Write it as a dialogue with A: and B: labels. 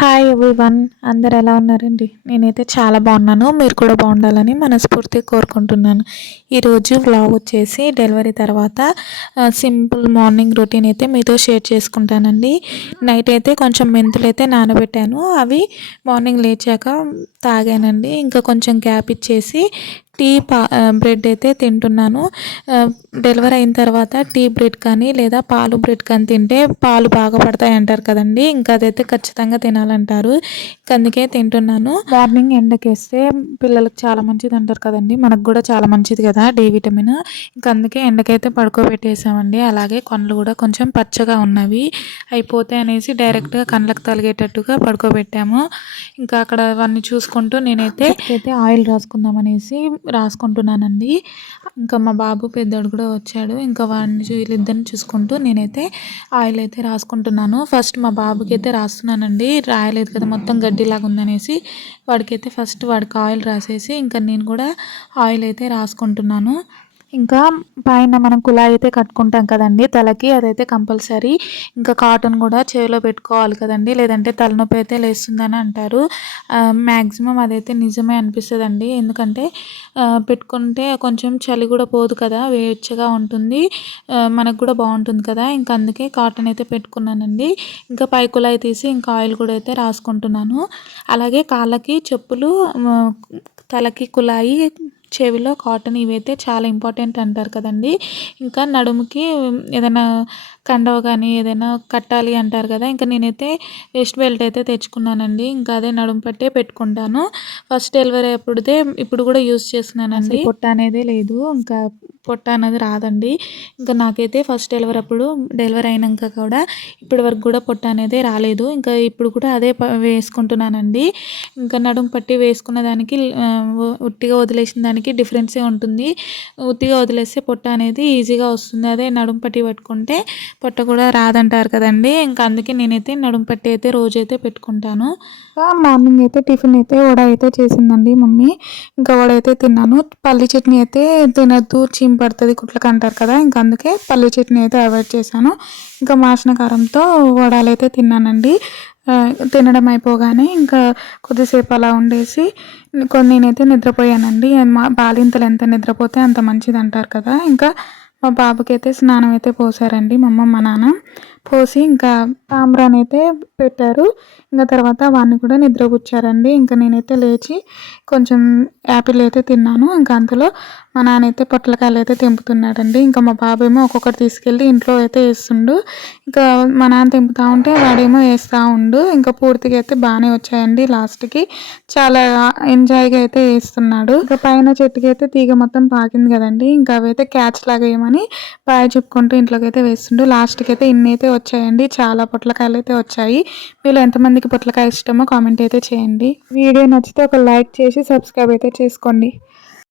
A: Hi everyone అందరు ఎలా ఉన్నారండి? నేనైతే చాలా బాగున్నాను. మీరు కూడా బాగుండాలని మనస్ఫూర్తిగా కోరుకుంటున్నాను. ఈరోజు వ్లాగ్ వచ్చేసి డెలివరీ తర్వాత సింపుల్ మార్నింగ్ రొటీన్ అయితే మీతో షేర్ చేసుకుంటానండి. నైట్ అయితే కొంచెం మెంతులు అయితే నానబెట్టాను. అవి మార్నింగ్ లేచాక తాగానండి. ఇంకా కొంచెం గ్యాప్ ఇచ్చేసి టీ పా బ్రెడ్ అయితే తింటున్నాను. డెలివరీ అయిన తర్వాత టీ బ్రెడ్ కానీ లేదా పాలు బ్రెడ్ కానీ తింటే పాలు బాగా పడతాయి అంటారు కదండి. ఇంకా అదైతే ఖచ్చితంగా తినాలంటారు. అందుకే తింటున్నాను. మార్నింగ్ ఎండకేస్తే పిల్లలకు చాలా మంచిది అంటారు కదండి. మనకు కూడా చాలా మంచిది కదా డి విటమిన్. ఇంకా అందుకే ఎండకైతే పడుకోబెట్టేసామండి. అలాగే కొండలు కూడా కొంచెం పచ్చగా ఉన్నవి అయిపోతాయి అనేసి డైరెక్ట్గా కళ్ళకు తలిగేటట్టుగా పడుకోబెట్టాము. ఇంకా అక్కడ అవన్నీ చూసుకుంటూ నేనైతే అయితే ఆయిల్ రాసుకుందాం అనేసి రాసుకుంటున్నానండి. ఇంకా మా బాబు పెద్దోడు కూడా వచ్చాడు. ఇంకా వాడిని వీళ్ళిద్దరిని చూసుకుంటూ నేనైతే ఆయిల్ అయితే రాసుకుంటున్నాను. ఫస్ట్ మా బాబుకి అయితే రాస్తున్నానండి. రాయలేదు కదా మొత్తం గడ్డిలాగా ఉందనేసి వాడికైతే ఫస్ట్ వాడికి ఆయిల్ రాసేసి ఇంకా నేను కూడా ఆయిల్ అయితే రాసుకుంటున్నాను. ఇంకా పైన మనం కుళాయి అయితే కట్టుకుంటాం కదండి తలకి అదైతే కంపల్సరీ. ఇంకా కాటన్ కూడా చెవిలో పెట్టుకోవాలి కదండి లేదంటే తలనొప్పి అయితే లేస్తుందని అంటారు. మ్యాక్సిమం అదైతే నిజమే అనిపిస్తుందండి. ఎందుకంటే పెట్టుకుంటే కొంచెం చలి కూడా పోదు కదా వేచ్చగా ఉంటుంది. మనకు కూడా బాగుంటుంది కదా ఇంకా అందుకే కాటన్ అయితే పెట్టుకున్నానండి. ఇంకా పై కుళాయి తీసి ఇంకా ఆయిల్ కూడా అయితే రాసుకుంటున్నాను. అలాగే కాళ్ళకి చెప్పులు తలకి కుళాయి చెవిలో కాటన్ ఇవైతే చాలా ఇంపార్టెంట్ అంటారు కదండి. ఇంకా నడుముకి ఏదైనా కండవ కానీ ఏదైనా కట్టాలి అంటారు కదా ఇంకా నేనైతే వెస్ట్ బెల్ట్ అయితే తెచ్చుకున్నానండి. ఇంకా అదే నడుము పట్టే పెట్టుకుంటాను. ఫస్ట్ డెలివరీ అప్పుడుదే ఇప్పుడు కూడా యూస్ చేస్తున్నానండి. పొట్ట అనేది లేదు ఇంకా పొట్ట అనేది రాదండి. ఇంకా నాకైతే ఫస్ట్ డెలివరీ అప్పుడు డెలివరీ అయినాక కూడా ఇప్పటి వరకు కూడా పొట్ట అనేది రాలేదు. ఇంకా ఇప్పుడు కూడా అదే వేసుకుంటున్నానండి. ఇంకా నడుము పట్టి వేసుకున్న దానికి ఉట్టిగా వదిలేసిన దానికి డిఫరెన్సే ఉంటుంది. ఉత్తిగా వదిలేస్తే పొట్ట అనేది ఈజీగా వస్తుంది. అదే నడుము పట్టి పట్టుకుంటే పొట్ట కూడా రాదంటారు కదండి. ఇంకా అందుకే నేనైతే నడుము పట్టి అయితే రోజైతే పెట్టుకుంటాను. మార్నింగ్ అయితే టిఫిన్ అయితే వడ అయితే చేసిందండి మమ్మీ. ఇంకా వడ అయితే తిన్నాను. పల్లి చట్నీ అయితే తినద్దు చీమ్ పడుతుంది కుట్లకి అంటారు కదా. ఇంకా అందుకే పల్లి చట్నీ అయితే అవాయిడ్ చేశాను. ఇంకా మాసిన కారంతో వడాలు అయితే తిన్నానండి. తినడం అయిపోగానే ఇంకా కొద్దిసేపు అలా ఉండేసి కొన్ని నేనైతే నిద్రపోయానండి. మా బాలింతలు ఎంత నిద్రపోతే అంత మంచిది అంటారు కదా. ఇంకా మా బాబుకి అయితే స్నానం అయితే పోసారండి మా అమ్మ మా నాన్న. పోసి ఇంకా తాంబ్రాన్ అయితే పెట్టారు. ఇంకా తర్వాత వాడిని కూడా నిద్రపుచ్చారండి. ఇంకా నేనైతే లేచి కొంచెం యాపిల్ అయితే తిన్నాను. ఇంకా అంతలో మా నాన్న అయితే పొట్లకాయలు అయితే తెంపుతున్నాడండి. ఇంకా మా బాబు ఏమో ఒక్కొక్కటి తీసుకెళ్ళి ఇంట్లో అయితే వేస్తుండు. ఇంకా మా నాన్న తెంపుతా ఉంటే వాడేమో వేస్తూ ఉండు. ఇంకా పూర్తిగా అయితే బాగానే వచ్చాయండి లాస్ట్కి. చాలా ఎంజాయ్గా అయితే వేస్తున్నాడు. ఇంకా పైన చెట్టుకి అయితే తీగ మొత్తం పాకింది కదండి. ఇంకా అవైతే క్యాచ్ లాగా ఏమని బాగా చెప్పుకుంటూ ఇంట్లోకి అయితే వేస్తుండు. లాస్ట్కి అయితే ఇన్ని అయితే వచ్చాయండి. చాలా పొట్లకాయలు అయితే వచ్చాయి. మీలో ఎంతమందికి పొట్లకాయ ఇష్టమో కామెంట్ అయితే చేయండి. వీడియో నచ్చితే ఒక లైక్ చేసి సబ్స్క్రైబ్ అయితే చేసుకోండి.